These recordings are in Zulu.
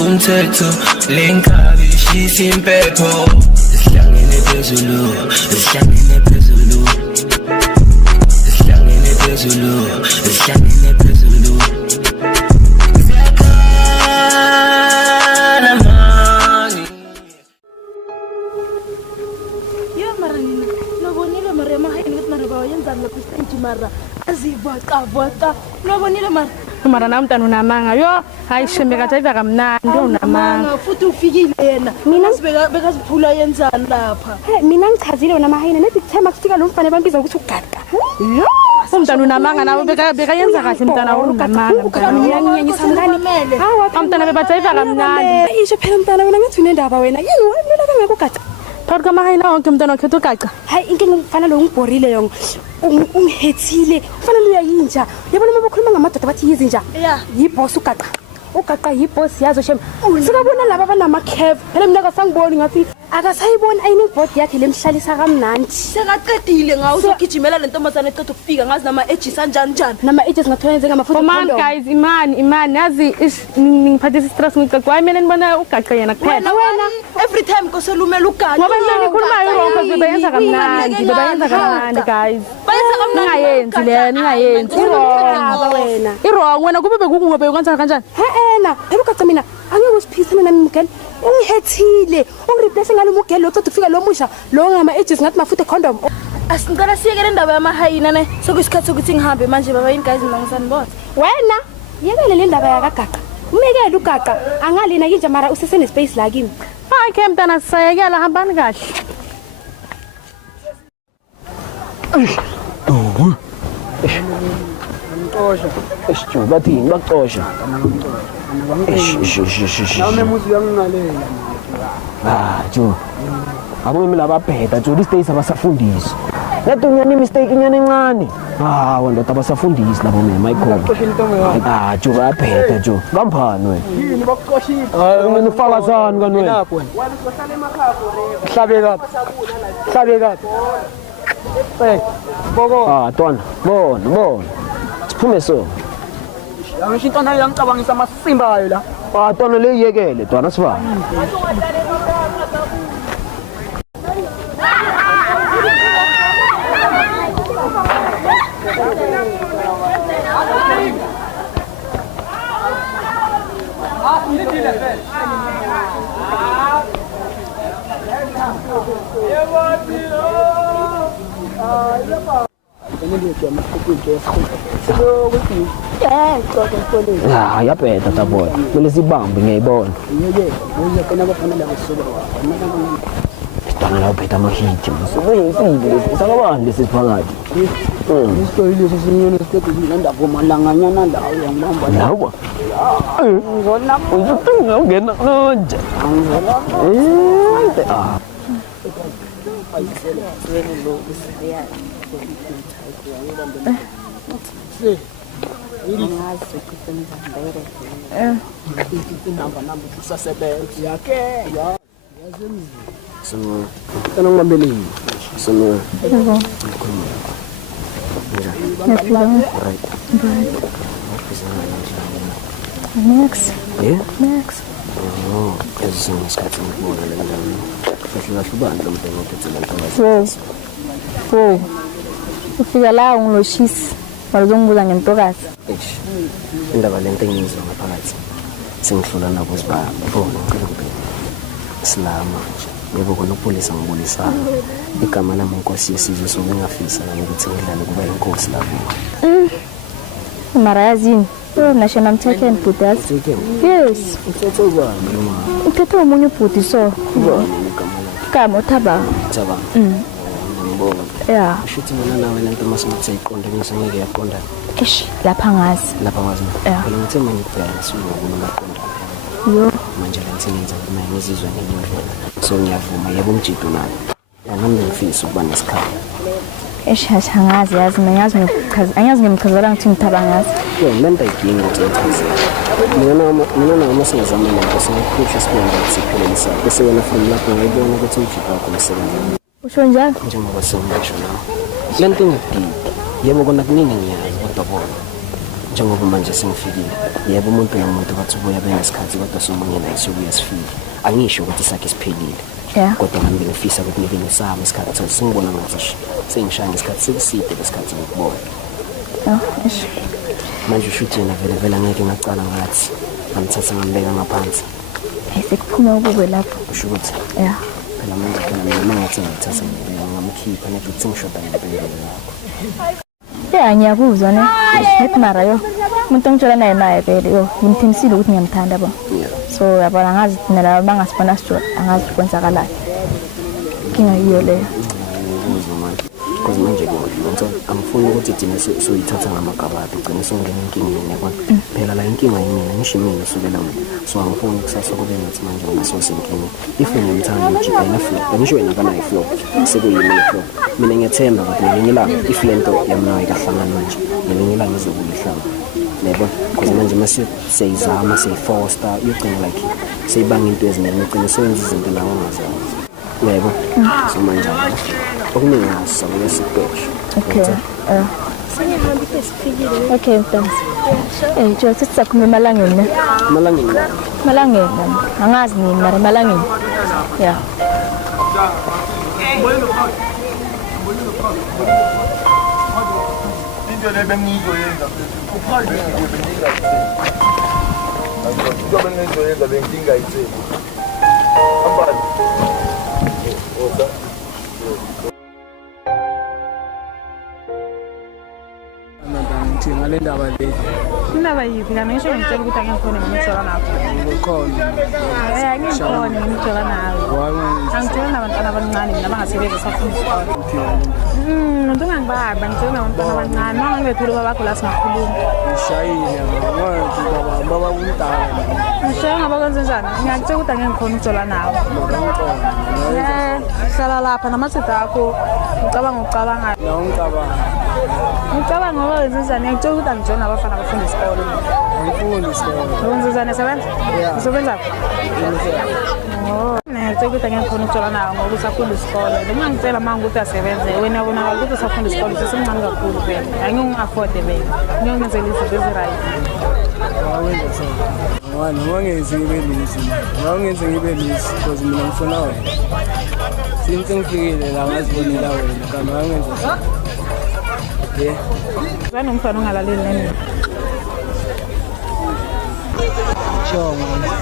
umthetho lenkabi ishisa impepho Sihlangene phezulu Sihlangene phezulu Sihlangene phezulu Sihlangene phezulu Siyakhala mani Yo maranina nobonile mara mahayini ukuthi mara bayenza lapho stage mara azibwaqa nobonile mara namntana unamanga yo hayi shembeka driver kamnandi unamanga futhi ufikile yena mina bekaziphula yenzani lapha mina ngichazile wena mahayini nethi kuthema kufika lo mfana bambiza ukuthi ugaqa yo umntana unamanga nawe bekayenza kahle mntana unamanga ngiyanyenyisa mngani hawa umntana beba driver kamnandi isho phela mntana wena ngathi unendaba wena yini wena kangeke ugaqa Phakathi mahayina wonke umntwana wakhe ugaqa hayi inkinga ngifana lo ngibhorile yonke ungihethile ufana lo uyayinja yabona uma bakhuluma ngamadoda bathi yizinja yiboss ugaqa yiboss yazo shem sikabona laba banama curve phela mina kasangiboni ngathi akasayibona ayini board yakhe lemhlalisa kamnandi sekaqedile ngawo usogijimela lentombazana eqeda ukufika ngazi nama edges kanjani nama edges ngathola yenze ngamafuthi Mom guys imani yazi ngiphathisa stress ngiqaqwa hayi mina ngibona ugaqa yena kuphela wena every time koselumela ugaqa ngoba mina ngikhuluma yonke bebayenza kamnandi guys ningayenzi le ningayenzi wrong wena kube bekungube kanjani ena phela ugaqa mina angeke usiphisane nami mgel ungihethile ungireplace ngalo mugel lo code ufika lo musha lo ngama edges ngathi mafuthe condom asingicela siyekele indaba yamahayina ne sokuyisikhathi ukuthi ngihambe manje baba yini guys mina ngisanibona wena yekele le ndaba yakagaqa umekele ugaqa angalina kinje mara usesene space la kimi okay mntana sisayekela hambani kahle Ngicosha esijuba bathini bacosha Nami muzi yangingalela Jo abo mina lababheda jo these days abasafundisi Nathi unyani mistake inyane encane wena abasafundisi labo mina Michael jo bayabheda jo kamphani wena yini bakucoshile wena ufakazani kani wena lapho wena uhlala emakhaya hlabe kaphi boko twana bona siphume so angisho intwana yangicabangisa amasimba ayo la twana le yekele twana siba yapeta tabona kumele sibambe ngiyayibona Tana la upeta mahiti msubuyifile sakabani lesiphakathi isiqoyile sesinyene siqedwe ndapho malanganyana ndawo yangibamba lawa ngizona uzutinga ungena konje Next. Yeah? Next. Oh, kasi ngisikhathi ngibona le ndawo. Hlukahluka lo mntwana ophethela ntokazi. Wo. Ufika la ungiloshisi. Bazongibuza ngentokazi. Indaba lento engizwa ngaphakathi. Sengihlula nabo sibaba. Bona ngikuphela. Silama nje. Yebo khona upolisa ngibulisana. Igama lami inkosi yesizwe sokungafisa nami ukuthi ngidlale kuba inkosi lapho. Mara yazini. Nashona mthethen bhudas. Yes. Uthethe ubani noma? Uthethe umunye ubhudi so. Igama uthaba. Thaba. Ngibona. Yeah. Shuthi mina nawe lento masingathi ayiqonde ngisengeke yaqonda. Lapha ngazi. Lapha ngazi. Phela ngithe mangibheka sibona maqonda. Yo. Manje lensingenza mina ngizizwe ngiyindlela. So ngiyavuma yebo umjido nami. Nami ngifisa ukuba nesikhathi. Angazi yazi ngiyazi ngimchazela ngithi ngithaba ngazi. Lento ayidingi ukuthi mina nawe masingazama lento singaphusha sibonga siphelelisa bese wena from lapho ngiyibona ukuthi umjido wakho usebenza. Usho njalo? Njengoba sengisho nawe. Lento ingidingi. Yebo kona kuningi ngiyazi kodwa bona njengoba manje sengifikile yebo umuntu nomuntu bathi ubuya benesikhathi kodwa somunye naye sobuya sifike angisho ukuthi sakhe siphelile kodwa nami ngifisa ukuthi ngibe nesami isikhathi sokuthi singibona ngathi sengishaya ngesikhathi sekuside lesikhathi ngikubona manje ushuthi yena vele angeke ngacala ngathi ngithatha ngambeka ngaphansi sekuphuma ukube lapho usho ukuthi phela manje mina ngathi ngithatha ngamkhipha nethi ngishoda ngempela yakho ngiyakuzwa ne nethi mara yo umuntu ongitshela naye vele yo ngimthinisile ukuthi ngiyamthanda ba so yabona ngazi thina la bangasibona sijo angazi kwenzakalayo kinga yiyo leyo because manje ngizotho angifuni ukuthi thina soyithatha ngamagabathi ugcine songena enkingeni yabona phela la inkinga yimina ngisho mina usukela mina so angifuni kusasa kube ngathi manje ngisosenkingeni if ngimthanda nje phela futhi ngisho wena kana iflow sekuyimina flow mina ngiyathemba ukuthi ngelinye ilanga if lento yamna ikahlangana manje ngelinye ilanga izokulihlanga yebo because manje mase seyizama seyifoster yogcina like seyibanga into eziningi ugcina soyenza izinto la ongazazi yebo so manje okuningi asabuye sibheshe okay thanks nje sisakhuluma malangeni ne malangeni angazi nini mara malangeni into lebengizoyenza uphali into bengizoyenza benkinga ayitheni ambani ngale ndaba le indaba yiphi kana ngisho ngitshela ukuthi angikhona ngimthola nakho ukhona ngikhona ngimthola nawe angithola nabantwana abancane mina bangasebenza safuna isikole umuntu ungangibamba ngithola nabantwana abancane uma ngibethule babakho la singakhuluma ngishayile ngoba baba umntana ngishaya ngaba kwenze njani ngiyakutshela ukuthi angikhona ukuthola nawe hlala lapha namasitha akho ucabanga ngicabanga ngoba wenzani ngitshela ukuthi angijona abafana abafunda isikole ngifunda isikole wenzani sebenza usebenza ngicela ukuthi angikhona ukuthola nawe ngoba usafunda isikole noma ngicela manje ukuthi asebenze wena ubonakala ukuthi usafunda isikole sesemncane kakhulu phela angiyong-afforde phela ngiyongenzela izinto eziright noma ngenze ngibe lisi because mina ngifuna wena since ngifikile la ngazibonela wena kanti angenza Zwana umfana ongalaleli nini?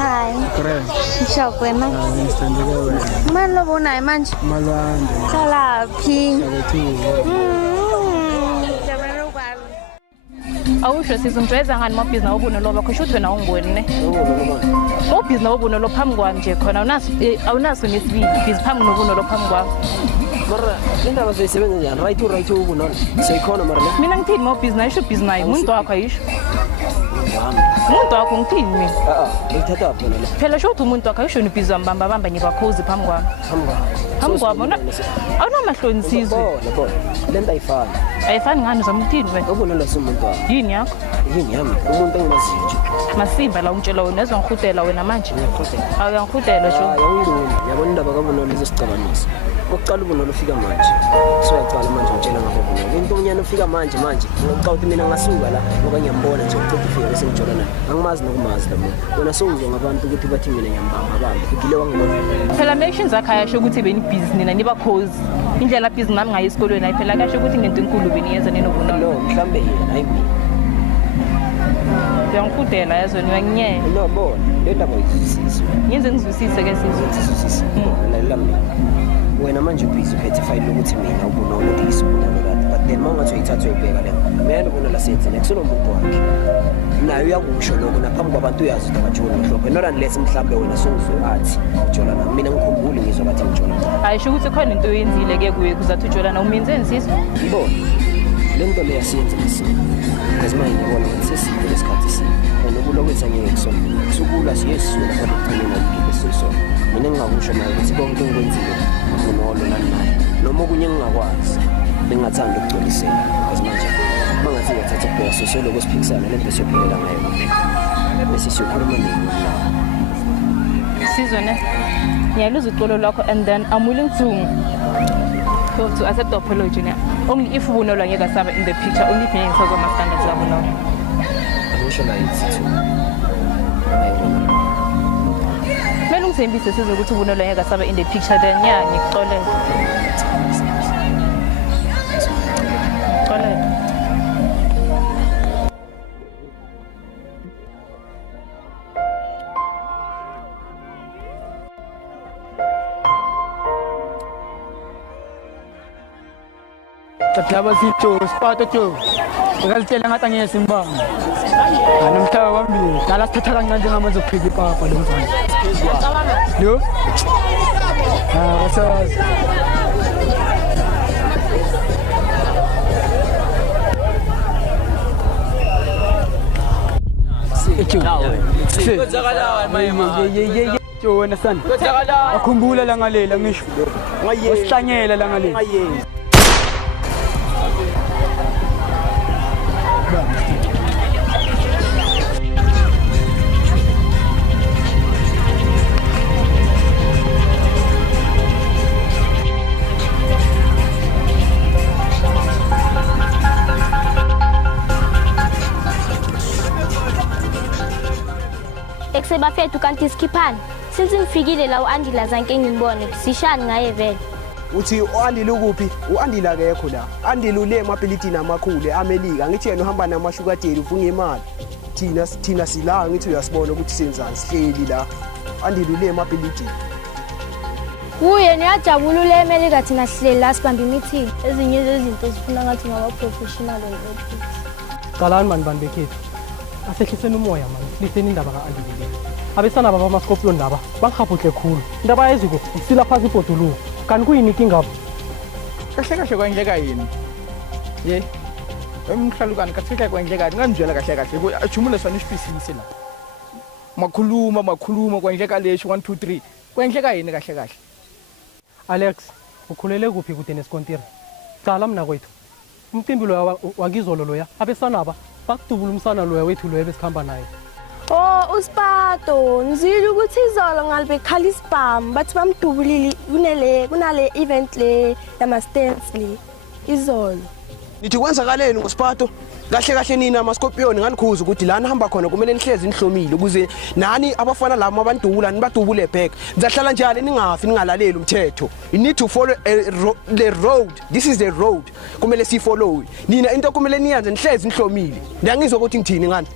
Hi. Friend. Ngishoko wena. Ngistandeke wena. Mani lo bonayo manje? Malwande. Salaphi? awusho sizungijwayeza ngani mabhizinisi awubone lo bakho shuthi wena ungiboni ne mabhizinisi awubone lo phambi kwami nje khona awunaso nesibili bhizi phambi nobuno lo phambi kwami mara indaba zoyisebenza njani right ubunona seyikhona mara mina ngithini mabhizinisi ayisho bhizinisi umuntu wakho ayisho umuntu wakho ngithini mina ngithatha phela la phela shuthi umuntu wakho ayisho nibhizi wambamba ngibakhozi phambi kwami awunamahloni sizwe lento ayifani ngani uzamthini wena ubunona somuntu wakho yini yakho yini yami umuntu engimaziyo nje masimba la ungitshela wena ezwa ngihutela wena manje awuyangihutela sho yabona indaba kabunona lezisicabanisa ukuqala ubunona ufika manje so uyaqala manje ngitshela ngakho ubunona into omnyana ufika manje ngicela ukuthi mina ngasuka la ngoba ngiyambona nje uqeda ufika bese ngitshela naye angimazi nokumazi la mina wena sowuzwa ngabantu ukuthi bathi mina ngiyambamba abantu ugile wangibona phela mentions akhe ayasho ukuthi beni business nina niba cause indlela business nami ngayo esikolweni ayi phela kasho ukuthi ngento enkulu beniyenza nenobunona no mhlambe yena hayi mina ngiyangihutela yazo niyanginyela no bona le ndaba izisizwe ngenze ngizwisise ke sizwe lalela mina wena manje ubhizi uphethe file lokuthi mina ubunona ndiyisibunalo kade but then mangathi uyithatha uyibheka le mina ubunona senze nekusono umuntu wakhe naye uyakusho lokho naphambi kwabantu uyazi ukuthi akajona mhlophe not unless mhlawumbe wena sowuzoathi ujola nami mina ngikhumbule ngizwa bathi ngijola ayisho ukuthi khona into oyenzile ke kuye kuzathi ujola na umenzeni siswe yibona le nto le yasiyenza ngesimo because manje ngibona ukuthi sesiphelile isikhathi eside wena ubulokwethu angeke kusona kusukula siyesisuka kodwa ugcine ngakho sesona mina ngingakusho naye ukuthi konke engikwenzile unolo lanayo noma okunye engingakwazi bengathanda ukugcolisela because manje mangathi ngiyathatha ukubheka sosolo kwesiphikisana lento siyophelela ngayo bese siyokhuluma nini sizwe ne ngiyaluza uxolo lwakho and then I'm willing to accept the apology only if ubunolo ngeke asaba in the picture only if ngeke ngisazoma standards zabo now ngisho naye sithu kumele ungithembise sizwe ukuthi ubunelo ngeke asabe in the picture then yeah ngikuxolele Tataba sitho sipato tho. Ngalitshela ngathi angeke simbanga. Nomhlaba kwambili. Dala sithatha kancane njengamanzi okuphika ipapa lo mfana. Lo? Wasazi. Wena sana. Akhumbula la ngalela ngisho. Wasihlanyela la ngalela. Bafethu kanti Skiphani since ngifikile la uAndile azanke ngibone sishani ngaye vele uthi uAndile ukuphi uAndile akekho la Andile ule emapilitini amakhulu eAmelika ngithi yena uhamba namashukateli ufunga imali thina sila ngithi uyasibona ukuthi senzani sihleli la Andile ule emapilitini uye niyajabula ule eAmelika thina sihleli la sibambe meeting ezinye zezinto zifuna ngathi ngaba professional and qalani mani bantu bekhethu asehliseni umoya mani litheni indaba kaAndile abesana baba amaScorpion laba bangikhabuhle khulu indaba yeziko usila phansi ibhoduluko kanti kuyini inkinga kahle kwendleka yini ye emhlalukani kahle kwendleka nganizwela kahle ajumule sona isiphisisi la makhuluma kwendleka lesho 1 2 3 kwendleka yini kahle Alex ukhulele kuphi kude nesikontiri cala mina kwethu umcimbi lo wakizolo loya abesana aba bakudubula umsana loya wethu loya besikhamba naye Oh uSpato ngizile ukuthi izolo ngalibe khala isibhamu bathi bamdubulile kunale event le yama stands le izolo nithi kwenzakaleni ngoSpato kahle nina amaScorpion nganikhuza ukuthi la nihamba khona kumele nihlezi nihlomile ukuze nani abafana labo abandubula nibadubule back nizahlala njalo ningafi ningalaleli umthetho you need to follow the road this is the road kumele sifollow nina into kumele niyenze nihlezi nihlomile ngiyangizwa ukuthi ngithini ngani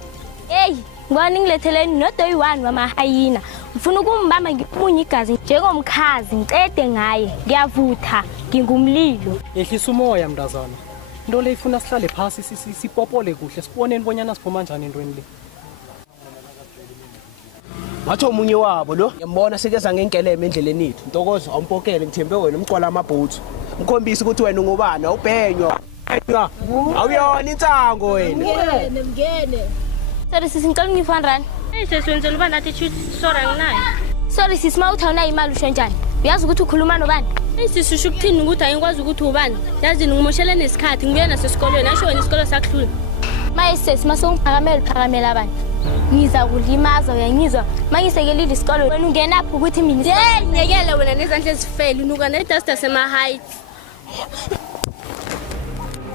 hey ngani ngiletheleni nodoyi 1 wamahayina ngifuna ukumbamba ngimunye igazi njengomkhazi ngicede ngaye ngiyavutha ngingumlilo yehlisa umoya mntazana into le ifuna sihlale phasi sipopole kuhle siboneni bonyana siphuma kanjani entweni le Batho umunye wabo lo ngiyambona sekeza ngenkeleme endleleni ethu Ntokozo awumpokele ngithembe wena umqwala amabhuthu ukhombisa ukuthi wena ungubani awubhenywa awuyona insango wena ngene Sorry sisi ngicela ngifana rani seswenzela uba nathi chuthi sorry nginayo Sorry sisi mawuthi awunayo imali usho njani uyazi ukuthi ukhuluma nobani sisi usho ukuthini ukuthi ayikwazi ukuthi ubani yazi ngimoshela nesikhathi ngibuya nasesikolweni asho wena isikolo sakuhlula maye sisi masongiphakamela abantu ngiza kulimaza uyangizwa mangisekelile isikolo wena ungenaphi ukuthi mina nyekele wena nezandla ezifele unuka neduster sema heights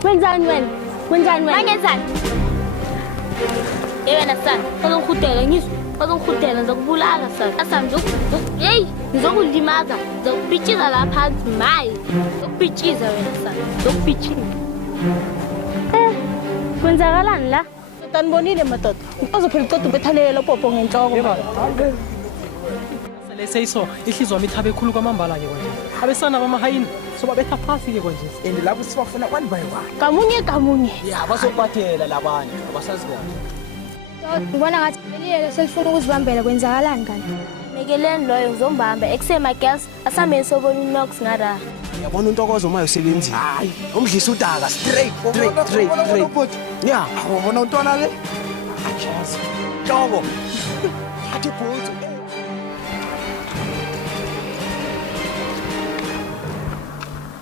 wenzani wena mangenzani wena sana bazongihudela ngizwa bazongihudela ngizokubulala sana asami hey ngizokulimaza ngizokupithiza la phansi maye ngizokupithiza wena sana ngizokupithiza kwenzakalani la Tanibonile madoda uzophela uqodo ubethalela popo ngenhloko leseyiso ihlizwa mithabe ekhulu kwamambala ke konje abesana bamahayini soba betha phasi ke konje and lapho sibafuna one by one kamunye yeah bazophathela labanye abasazi bona ngibona ngathi beliyele selifuna ukuzibambela kwenzakalani kanti mekeleni loyo ngizombamba eksema girls asambe sobona uNox ngara yabona uNtokozo uma usebenzi hayi umdlisa udaka straight yeah Ubona untwana le Hloko athi phuthu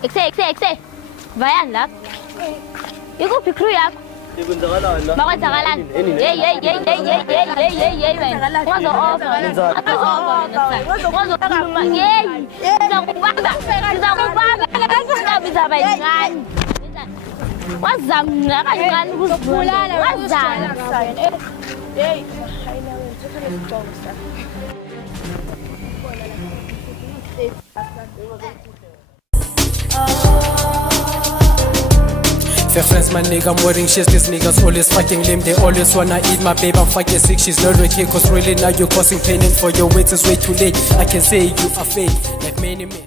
Ekse vayan la Ikuphi crew yakho ikwenzakalani la bakwenzakalani hey wazo offer wazokhuluma hey ngizakubamba biza bayincane wazamna kancane ukuzibulala wazana Hey, hayi nawe ngithatha lesicoko sakho. Fair friends, my nigga, I'm wearing shit. These niggas always fucking lame. They always wanna eat my babe. I'm fucking sick. She's not okay. Cause really now you're causing pain. And for your wait, it's way too late. I can say you are fake. Like many men.